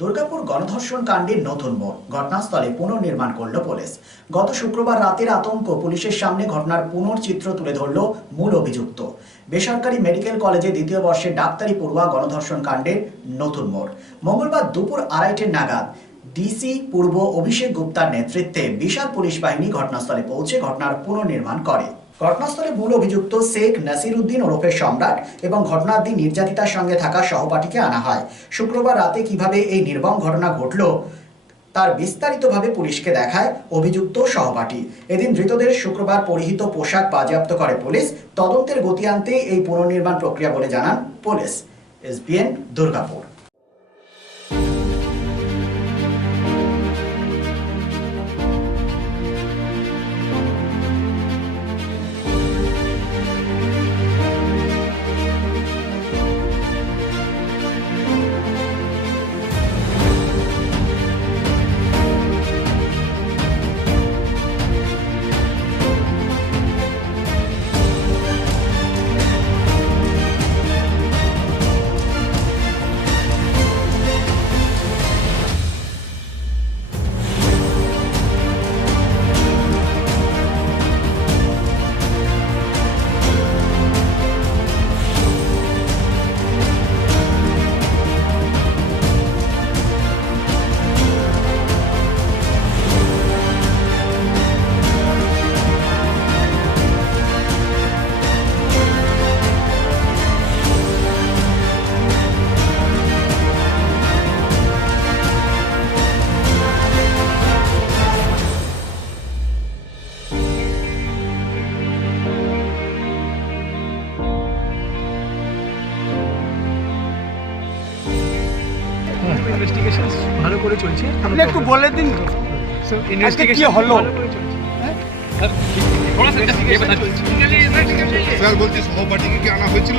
দুর্গাপুর গণধর্ষণ কাণ্ডের নতুন মোড়। ঘটনাস্থলে পুনর্নির্মাণ করল পুলিশ। গত শুক্রবার রাতের আতঙ্ক পুলিশের সামনে ঘটনার পুনর্চিত্র তুলে ধরল মূল অভিযুক্ত। বেসরকারি মেডিকেল কলেজে দ্বিতীয় বর্ষে ডাক্তারি পড়ুয়া গণধর্ষণ কাণ্ডের নতুন মোড়। মঙ্গলবার দুপুর আড়াইটের নাগাদ ডিসি পূর্ব অভিষেক গুপ্তার নেতৃত্বে বিশাল পুলিশ বাহিনী ঘটনাস্থলে পৌঁছে ঘটনার পুনর্নির্মাণ করে। ঘটনাস্থলে মূল অভিযুক্ত শেখ নাসির উদ্দিন ওরফে সম্রাট এবং ঘটনার দিন নির্যাতিতার সঙ্গে থাকা সহপাঠীকে আনা হয়। শুক্রবার রাতে কীভাবে এই নির্মম ঘটনা ঘটল, তার বিস্তারিতভাবে পুলিশকে দেখায় অভিযুক্ত সহপাঠী। এদিন ধৃতদের শুক্রবার পরিহিত পোশাক বাজেয়াপ্ত করে পুলিশ। তদন্তের গতি আনতে এই পুনর্নির্মাণ প্রক্রিয়া বলে জানান পুলিশ। এসবিএন দুর্গাপুর। ইনভেস্টিগেশন ভালো করে চলছে। আপনি একটু বলে দিন। আজকে কি হলো? স্যার বলছি সহপাঠীকে কি আনা হয়েছিল?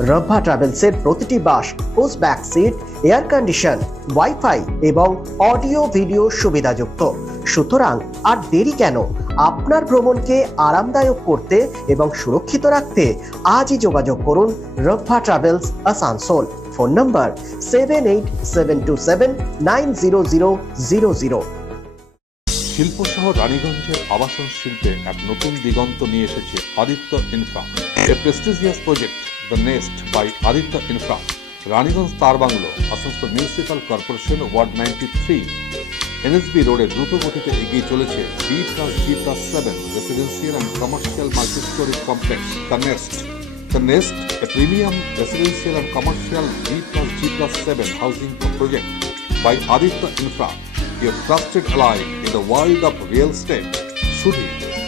রব্বা ট্রাভেলসের প্রতিটি bus post back seat air condition wifi এবং অডিও ভিডিও সুবিধাযুক্ত। সুতরাং আর দেরি কেন? আপনার ভ্রমণকে আরামদায়ক করতে এবং সুরক্ষিত রাখতে আজই যোগাযোগ করুন Rabba travels Asansol. Phone number seven eight seven two seven nine zero zero zero zero শিল্প শহর রানীগঞ্জের আবাসন শিল্পে এক নতুন দিগন্ত নিয়ে এসেছে Aditya infra. A prestigious project the nest by Aditya infra Raniganj তার bungalow Asansol municipal corporation ward ninety three NSB রোডে দ্রুত গতিতে এগিয়ে চলেছে B plus G plus seven residential and commercial multistorey complex the nest the nest a premium residential and commercial B plus G plus 7 housing project by Aditya Infra, your trusted ally in the world of real estate. শুধু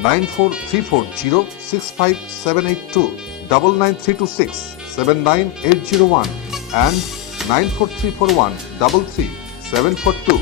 nine four three four zero six five seven eight two double nine three two six seven nine eight zero one and nine four three four one double three seven four two